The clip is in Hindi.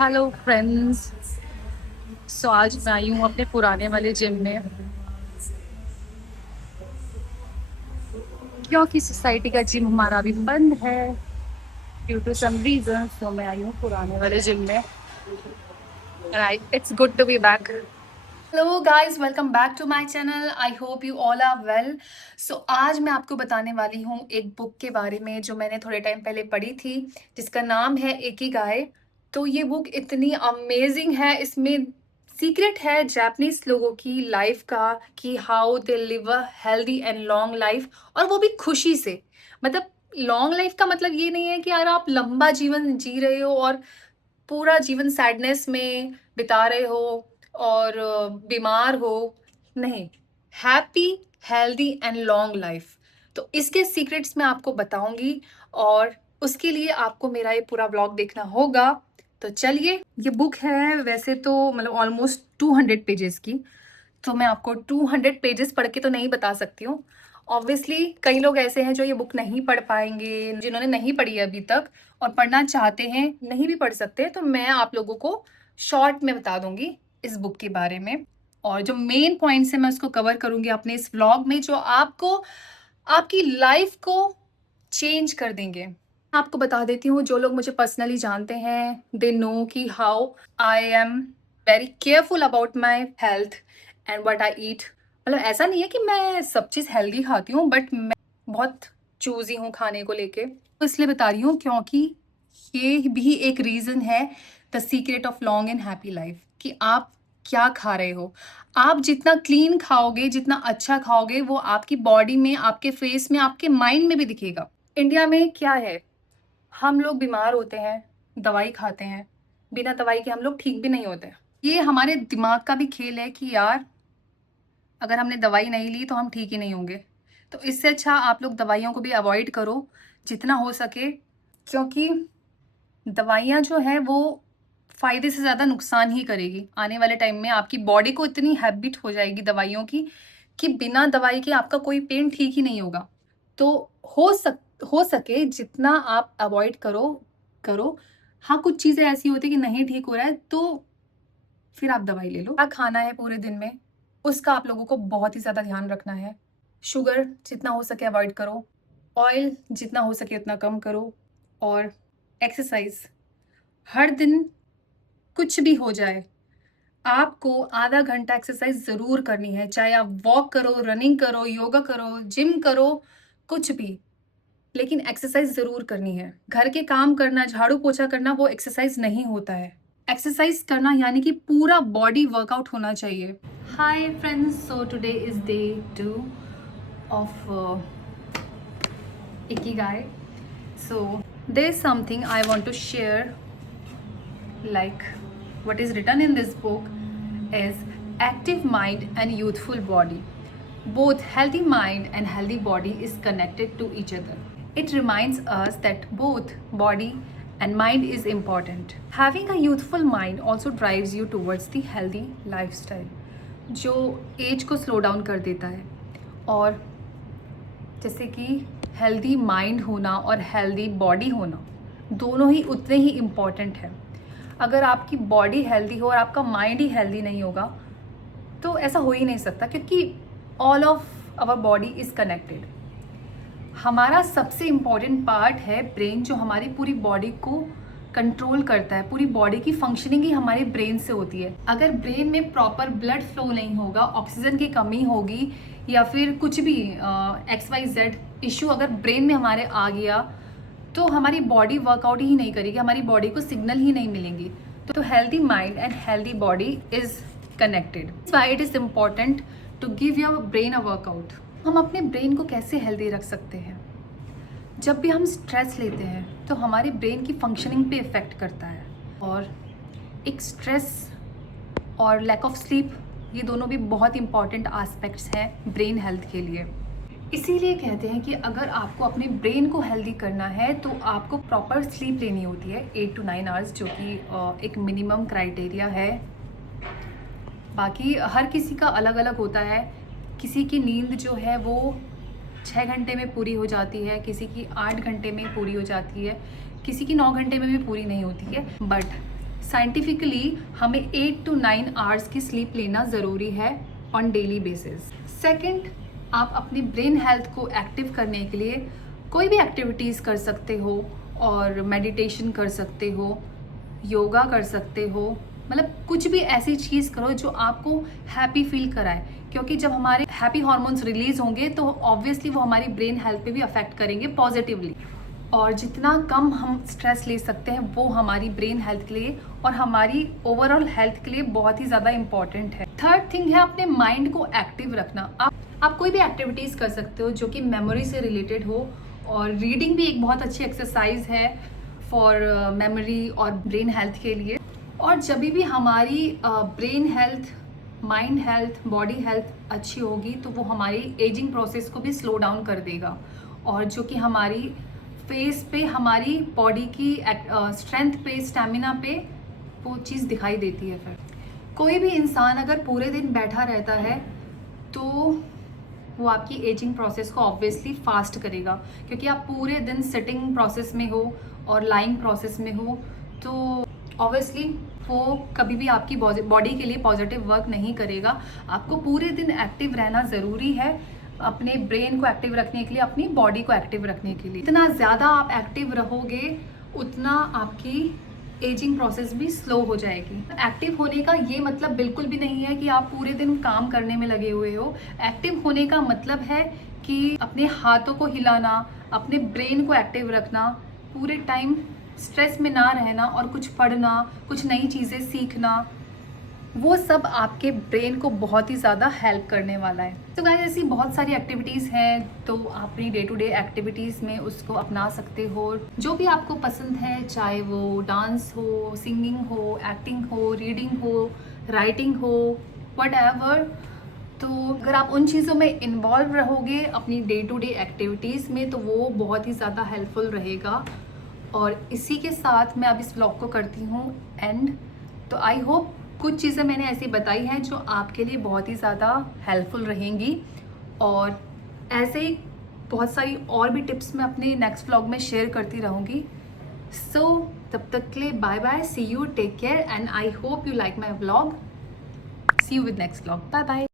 Hello friends. आज मैं आई हूँ अपने पुराने वाले जिम में, क्योंकि सोसाइटी का जिम हमारा अभी बंद है ड्यू टू सम रीजन। तो मैं आई हूँ पुराने वाले जिम में। It's good to be back. Hello guys, welcome back to my channel. I hope you all are well. आज मैं आपको बताने वाली हूँ एक बुक के बारे में जो मैंने थोड़े टाइम पहले पढ़ी थी, जिसका नाम है इकिगाई। तो ये बुक इतनी अमेजिंग है, इसमें सीक्रेट है जापानीज लोगों की लाइफ का कि how they live a healthy and long life, और वो भी खुशी से। मतलब लॉन्ग लाइफ का मतलब ये नहीं है कि यार आप लंबा जीवन जी रहे हो और पूरा जीवन सैडनेस में बिता रहे हो और बीमार हो। नहीं, happy, healthy and long life. तो इसके सीक्रेट्स मैं आपको बताऊंगी, और उसके लिए आपको मेरा ये पूरा व्लॉग देखना होगा। तो चलिए, ये बुक है वैसे तो मतलब ऑलमोस्ट 200 पेजेस की। तो मैं आपको 200 पेजेस पढ़ के तो नहीं बता सकती हूँ। ऑब्वियसली कई लोग ऐसे हैं जो ये बुक नहीं पढ़ पाएंगे, जिन्होंने नहीं पढ़ी है अभी तक और पढ़ना चाहते हैं, नहीं भी पढ़ सकते। तो मैं आप लोगों को शॉर्ट में बता दूंगी इस बुक के बारे में, और जो मेन पॉइंट्स है मैं उसको कवर करूंगी अपने इस व्लॉग में, जो आपको आपकी लाइफ को चेंज कर देंगे। आपको बता देती हूँ, जो लोग मुझे पर्सनली जानते हैं दे नो कि how I am very careful about my health and what I eat. मतलब ऐसा नहीं है कि मैं सब चीज़ हेल्दी खाती हूँ, बट मैं बहुत चूजी हूँ खाने को लेके। तो इसलिए बता रही हूँ क्योंकि ये भी एक रीज़न है, the secret of long and happy life, कि आप क्या खा रहे हो। आप जितना क्लीन खाओगे, जितना अच्छा खाओगे, वो आपकी बॉडी में, आपके फेस में, आपके माइंड में भी दिखेगा। इंडिया में क्या है, हम लोग बीमार होते हैं, दवाई खाते हैं, बिना दवाई के हम लोग ठीक भी नहीं होते। ये हमारे दिमाग का भी खेल है कि यार अगर हमने दवाई नहीं ली तो हम ठीक ही नहीं होंगे। तो इससे अच्छा आप लोग दवाइयों को भी अवॉइड करो जितना हो सके, क्योंकि दवाइयाँ जो है वो फ़ायदे से ज़्यादा नुकसान ही करेगी। आने वाले टाइम में आपकी बॉडी को इतनी हैबिट हो जाएगी दवाइयों की कि बिना दवाई के आपका कोई पेन ठीक ही नहीं होगा। तो हो सके जितना आप अवॉइड करो करो। हाँ, कुछ चीज़ें ऐसी होती है कि नहीं ठीक हो रहा है तो फिर आप दवाई ले लो। क्या खाना है पूरे दिन में, उसका आप लोगों को बहुत ही ज़्यादा ध्यान रखना है। शुगर जितना हो सके अवॉइड करो, ऑयल जितना हो सके उतना कम करो, और एक्सरसाइज हर दिन कुछ भी हो जाए, आपको आधा घंटा एक्सरसाइज ज़रूर करनी है। चाहे आप वॉक करो, रनिंग करो, योगा करो, जिम करो, कुछ भी, लेकिन एक्सरसाइज ज़रूर करनी है। घर के काम करना, झाड़ू पोछा करना, वो एक्सरसाइज नहीं होता है। एक्सरसाइज करना यानी कि पूरा बॉडी वर्कआउट होना चाहिए। Hi friends, so today is day 2 of Ikigai. So there's something I want to share, like what is written in this book is active mind and youthful body. Both healthy mind and healthy body is connected to each other. It reminds us that both body and mind is important. Having a youthful mind also drives you towards the healthy lifestyle, जो एज को स्लो डाउन कर देता है। और जैसे कि हेल्दी माइंड होना और हेल्दी बॉडी होना दोनों ही उतने ही इम्पॉर्टेंट है। अगर आपकी बॉडी हेल्दी हो और आपका माइंड ही हेल्दी नहीं होगा तो ऐसा हो ही नहीं सकता, क्योंकि all of our body is connected. हमारा सबसे इम्पॉर्टेंट पार्ट है ब्रेन, जो हमारी पूरी बॉडी को कंट्रोल करता है। पूरी बॉडी की फंक्शनिंग ही हमारे ब्रेन से होती है। अगर ब्रेन में प्रॉपर ब्लड फ्लो नहीं होगा, ऑक्सीजन की कमी होगी, या फिर कुछ भी XYZ इशू अगर ब्रेन में हमारे आ गया, तो हमारी बॉडी वर्कआउट ही नहीं करेगी, हमारी बॉडी को सिग्नल ही नहीं मिलेंगी। तो healthy mind and healthy body is connected. Why it is important to give your brain a workout. हम अपने ब्रेन को कैसे हेल्दी रख सकते हैं? जब भी हम स्ट्रेस लेते हैं तो हमारे ब्रेन की फंक्शनिंग पे इफ़ेक्ट करता है, और एक स्ट्रेस और लैक ऑफ स्लीप, ये दोनों भी बहुत इंपॉर्टेंट एस्पेक्ट्स हैं ब्रेन हेल्थ के लिए। इसीलिए कहते हैं कि अगर आपको अपने ब्रेन को हेल्दी करना है तो आपको प्रॉपर स्लीप लेनी होती है, 8 to 9 आवर्स, जो कि एक मिनिमम क्राइटेरिया है। बाकी हर किसी का अलग अलग होता है। किसी की नींद जो है वो 6 घंटे में पूरी हो जाती है, किसी की 8 घंटे में पूरी हो जाती है, किसी की 9 घंटे में भी पूरी नहीं होती है। बट साइंटिफिकली हमें 8 to 9 आवर्स की स्लीप लेना ज़रूरी है ऑन डेली बेसिस। सेकंड, आप अपनी ब्रेन हेल्थ को एक्टिव करने के लिए कोई भी एक्टिविटीज़ कर सकते हो, और मेडिटेशन कर सकते हो, योगा कर सकते हो, मतलब कुछ भी ऐसी चीज़ करो जो आपको हैप्पी फील कराए, क्योंकि जब हमारे हैप्पी हार्मोन्स रिलीज होंगे तो ऑब्वियसली वो हमारी ब्रेन हेल्थ पे भी अफेक्ट करेंगे पॉजिटिवली। और जितना कम हम स्ट्रेस ले सकते हैं वो हमारी ब्रेन हेल्थ के लिए और हमारी ओवरऑल हेल्थ के लिए बहुत ही ज़्यादा इंपॉर्टेंट है। थर्ड थिंग है अपने माइंड को एक्टिव रखना। आप कोई भी एक्टिविटीज़ कर सकते हो जो कि मेमोरी से रिलेटेड हो, और रीडिंग भी एक बहुत अच्छी एक्सरसाइज है फॉर मेमोरी और ब्रेन हेल्थ के लिए। और जब भी हमारी brain health, mind health, body health अच्छी होगी तो वो हमारी एजिंग प्रोसेस को भी स्लो डाउन कर देगा, और जो कि हमारी फेस पे, हमारी बॉडी की स्ट्रेंथ पे, स्टेमिना पे वो चीज़ दिखाई देती है। फिर कोई भी इंसान अगर पूरे दिन बैठा रहता है तो वो आपकी एजिंग प्रोसेस को ऑब्वियसली फास्ट करेगा, क्योंकि आप पूरे दिन सिटिंग प्रोसेस में हो और लाइंग प्रोसेस में हो, तो ऑब्वियसली वो कभी भी आपकी बॉडी के लिए पॉजिटिव वर्क नहीं करेगा। आपको पूरे दिन एक्टिव रहना ज़रूरी है, अपने ब्रेन को एक्टिव रखने के लिए, अपनी बॉडी को एक्टिव रखने के लिए। जितना ज़्यादा आप एक्टिव रहोगे उतना आपकी एजिंग प्रोसेस भी स्लो हो जाएगी। एक्टिव होने का ये मतलब बिल्कुल भी नहीं है कि आप पूरे दिन काम करने में लगे हुए हो। एक्टिव होने का मतलब है कि अपने हाथों को हिलाना, अपने ब्रेन को एक्टिव रखना, पूरे टाइम स्ट्रेस में ना रहना, और कुछ पढ़ना, कुछ नई चीज़ें सीखना, वो सब आपके ब्रेन को बहुत ही ज़्यादा हेल्प करने वाला है। तो गाइस ऐसी बहुत सारी एक्टिविटीज़ हैं, तो आप अपनी डे टू डे एक्टिविटीज़ में उसको अपना सकते हो। जो भी आपको पसंद है, चाहे वो डांस हो, सिंगिंग हो, एक्टिंग हो, रीडिंग हो, राइटिंग हो, व्हाटएवर, तो अगर आप उन चीज़ों में इन्वॉल्व रहोगे अपनी डे टू डे एक्टिविटीज़ में तो वो बहुत ही ज़्यादा हेल्पफुल रहेगा। और इसी के साथ मैं अब इस व्लॉग को करती हूँ एंड। तो आई होप कुछ चीज़ें मैंने ऐसी बताई हैं जो आपके लिए बहुत ही ज़्यादा हेल्पफुल रहेंगी, और ऐसे ही बहुत सारी और भी टिप्स मैं अपने नेक्स्ट व्लॉग में शेयर करती रहूँगी। सो तब तक के लिए bye bye, see you, take care, and I hope you like my vlog. See you with next vlog, bye bye.